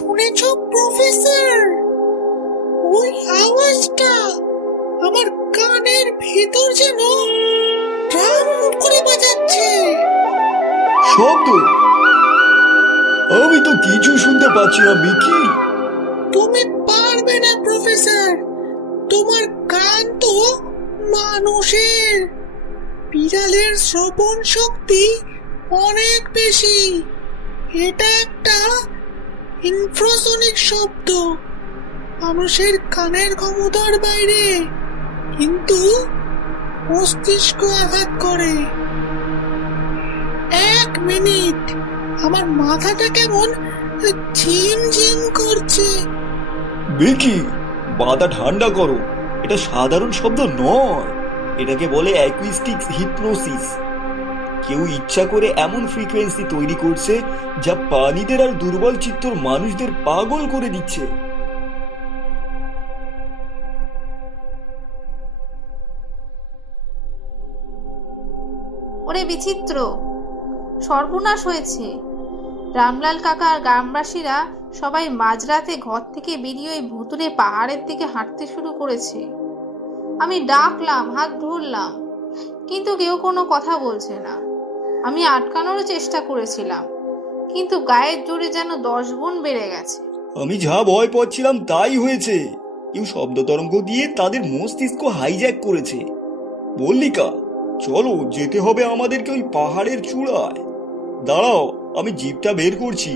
শুনেছ প্রফেসর? ওই আওয়াজটা আমার কানের ভেতর যেন ড্রাম করে বাজাচ্ছে। শব্দ? আমি তো কিছু শুনতে পাচ্ছি না মিকি। তুমি পারবে না প্রফেসর, তোমার কান তো মানুষের। বিড়ালের শ্রবণ শক্তি অনেক বেশি। এটা একটা ইনফ্রাসনিক শব্দ, মানুষের কানের ক্ষমতার বাইরে, কিন্তু মস্তিষ্ক আঘাত করে। 1 মিনিট, আমার মাথাটা কেমন ঝিমঝিম করছে। মিকি, মাথা ঠান্ডা করো। এটা সাধারণ শব্দ নয়, এটাকে বলে অ্যাকুইস্টিক হিপনোসিস। কেউ ইচ্ছা করে এমন ফ্রিকোয়েন্সি তৈরি করছে যা প্রাণীদের আর দুর্বল চিত্তর মানুষদের পাগল করে দিচ্ছে। ওরে বিচিত্র, সর্বনাশ হয়েছে। রামলাল কাকা আর গ্রামবাসীরা সবাই মাঝরাতে ঘর থেকে বেরিয়ে ওই ভুতুরে পাহাড়ের দিকে হাঁটতে শুরু করেছে। আমি ডাকলাম, হাত ধরলাম, কিন্তু কেউ কোনো কথা বলছে না। আমি আটকানোরও চেষ্টা করেছিলাম, কিন্তু গায়ের জোরে যেন 10 গুণ বেড়ে গেছে। আমি যা ভয় পাচ্ছিলাম তাই হয়েছে। কেউ শব্দ তরঙ্গ দিয়ে তাদের মস্তিষ্ক হাইজ্যাক করেছে। মল্লিকা, চলো, যেতে হবে আমাদেরকে ওই পাহাড়ের চূড়ায়। দাঁড়াও, আমি জিপটা বের করছি।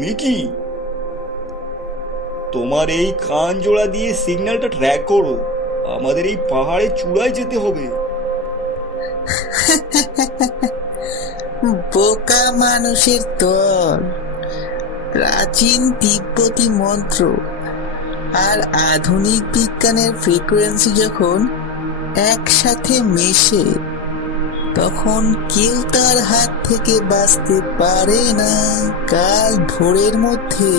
মিকি, তোমার এই কান জোড়া দিয়ে সিগন্যালটা ট্র্যাক করো। আমাদের এই পাহাড়ের চূড়ায় যেতে হবে। বোকা মানুষের দল। প্রাচীন তিব্বতী মন্ত্র আর আধুনিক বিজ্ঞানের ফ্রিকোয়েন্সি যখন একসাথে মেশে, তখন কেউ তার হাত থেকে বাঁচতে পারে না। কাল ভোরের মধ্যে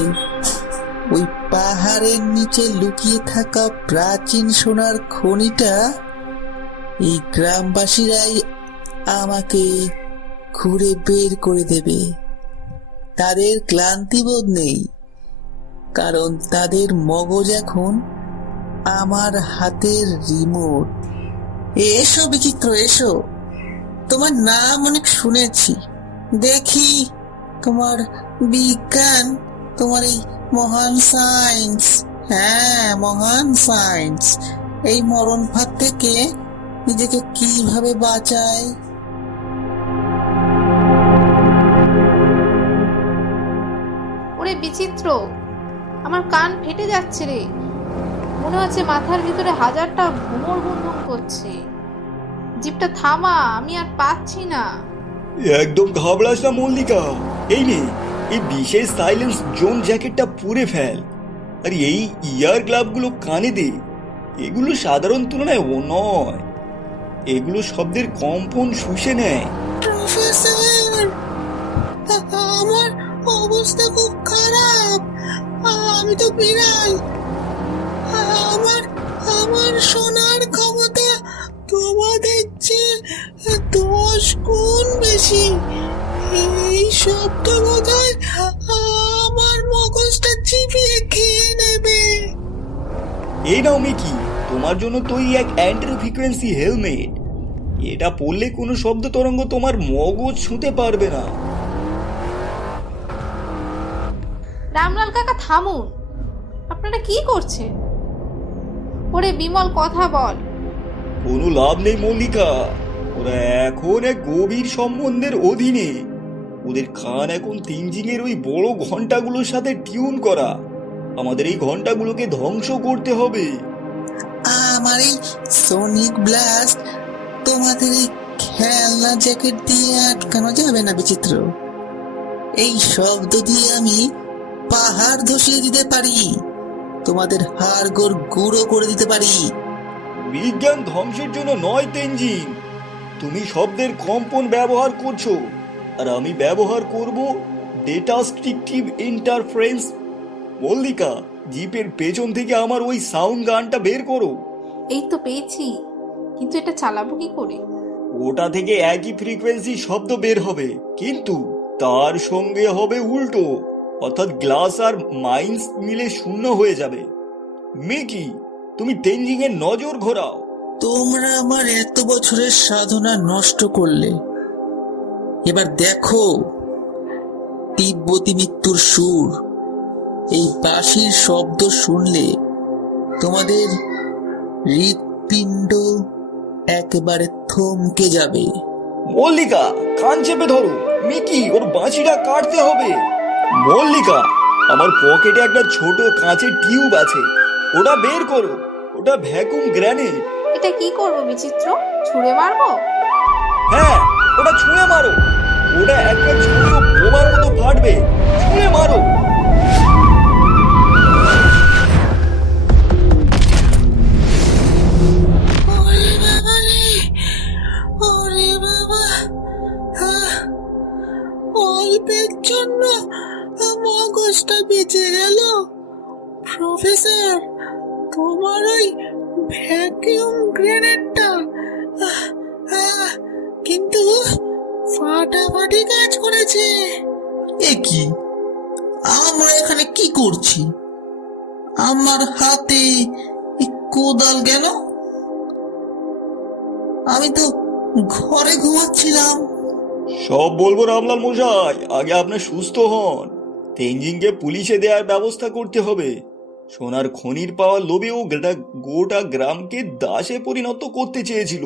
ওই পাহাড়ের নিচে লুকিয়ে থাকা প্রাচীন সোনার খনিটা এই গ্রামবাসীরাই আমাকে ঘুরে বের করে দেবে। তাদের ক্লান্তিবোধ নেই, কারণ তাদের মগজ এখন আমার হাতের রিমোট। এসো বিচিত্র, এসো। তোমার নাম অনেক শুনেছি। দেখি তোমার বিজ্ঞান, তোমার এই মহান সায়েন্স। হ্যাঁ, মহান সায়েন্স এই মরণ ফাঁদ থেকে নিজেকে কিভাবে বাঁচায়। ওরে বিচিত্র, আমার কান ফেটে যাচ্ছে রে। মনে হচ্ছে মাথার ভিতরে 1000টা ভ্রমর গুনগুন করছে। জিপটা থামা, আমি আর পাচ্ছি না। একদম ঘাবড়াস না মল্লিকা। এই নে, এই বিশেষ সাইলেন্স জোন জ্যাকেটটা পুরে ফেল, আর এই ইয়ার গ্লাভগুলো কানে দে। এগুলো সাধারণ তুলনায় ও নয়, এগুলো শব্দের কম্পন শুষে নেয়। প্রফেসর, আমার অবস্থা খুব খারাপ। আমি তো বিড়াল। আমার আমার শোনার ক্ষমতা তোমাদের চেয়ে 10 গুণ বেশি। এই শব্দ বোধহয় আমার মগজটা চিবিয়ে খেয়ে নেবে। এই নাও মিকি, তোমার জন্য তৈরি এক অ্যান্টি ফ্রিকোয়েন্সি হেলমেট। এটা পড়লে কোনো শব্দ তরঙ্গ তোমার মগজ ছুঁতে পারবে না। রামলাল কাকা থামুন, আপনারা কি করছেন? ওরে বিমল, কথা বল। কোনো লাভ নেই মল্লিকা, ওরা এখন এক গভীর সম্বন্ধের অধীনে। ওদের কান এখন তিনজিংয়ের ওই বড় ঘন্টাগুলোর সাথে টিউন করা। আমাদের এই ঘন্টাগুলোকে ধ্বংস করতে হবে। আমার এই সোনিক ব্লাস্ট তোমাদের এই খেলনা জ্যাকেট দিয়ে আটকানো যাবে না বিচিত্র। এই শব্দ দিয়ে আমি পাহাড় ধসিয়ে দিতে পারি, তোমাদের হাড়গোড় গুঁড়ো করে দিতে পারি। বিজ্ঞান ধ্বংসের জন্য নয় তেনজিং, তুমি শব্দের কম্পন ব্যবহার করছো, আর আমি ব্যবহার করব ডেটা স্ট্রিকটিভ ইন্টারফারেন্স। মল্লিকা, জিপের পেছন থেকে আমার ওই সাউন্ড গানটা বের করো। এই তো পেয়েছি, কিন্তু এটা চালাবো কি করে? ওটা থেকে একই ফ্রিকোয়েন্সি শব্দ বের হবে, কিন্তু তার সঙ্গে হবে উল্টো। অর্থাৎ গ্লাস আর মাইন্স মিলে শূন্য হয়ে যাবে। মিকি, তুমি তেনজিং এর নজর ঘোরাও। তোমরা আমার এত বছরের সাধনা নষ্ট করলে। এবার দেখো তিব্বতী মৃত্যুর সুর। এই বাঁশির শব্দ শুনলে তোমাদের হৃৎপিণ্ড একেবারে থমকে যাবে। মল্লিকা, কান চেপে ধরো। মিকি, ওর বাঁশিটা কাটতে হবে। মল্লিকা, আমার পকেটে একটা ছোট কাঁচের টিউব আছে, ওটা বের করো। ওটা ভ্যাকুম গ্রেনেড। এটা কি করবো বিচিত্র? ছুঁড়ে মারবো? হ্যাঁ, ওটা ছুঁড়ে মারো। ওটা একটা ছোট বোমার মতো ফাটবে। ছুঁড়ে মারো। ওরে বাবা রে, ওরে বাবা, অল্পের জন্য মগজটা বেঁচে গেল। প্রফেসর, তোমার ওই ভ্যাকিউম গ্রেনেডটা কিন্তু ফাটাফাটি কাজ করেছে। এ কি, আমরা এখানে কি করছি? আমার হাতে এই কোদাল গেল? আমি তো ঘরে ঘুমাচ্ছিলাম। সব বলবো রামলাল মশাই, আগে আপনার সুস্থ হন। তেনজিংকে পুলিশে দেওয়ার ব্যবস্থা করতে হবে। সোনার খনির পাওয়ার লোভে ও গোটা গ্রামকে দাসে পরিণত করতে চেয়েছিল।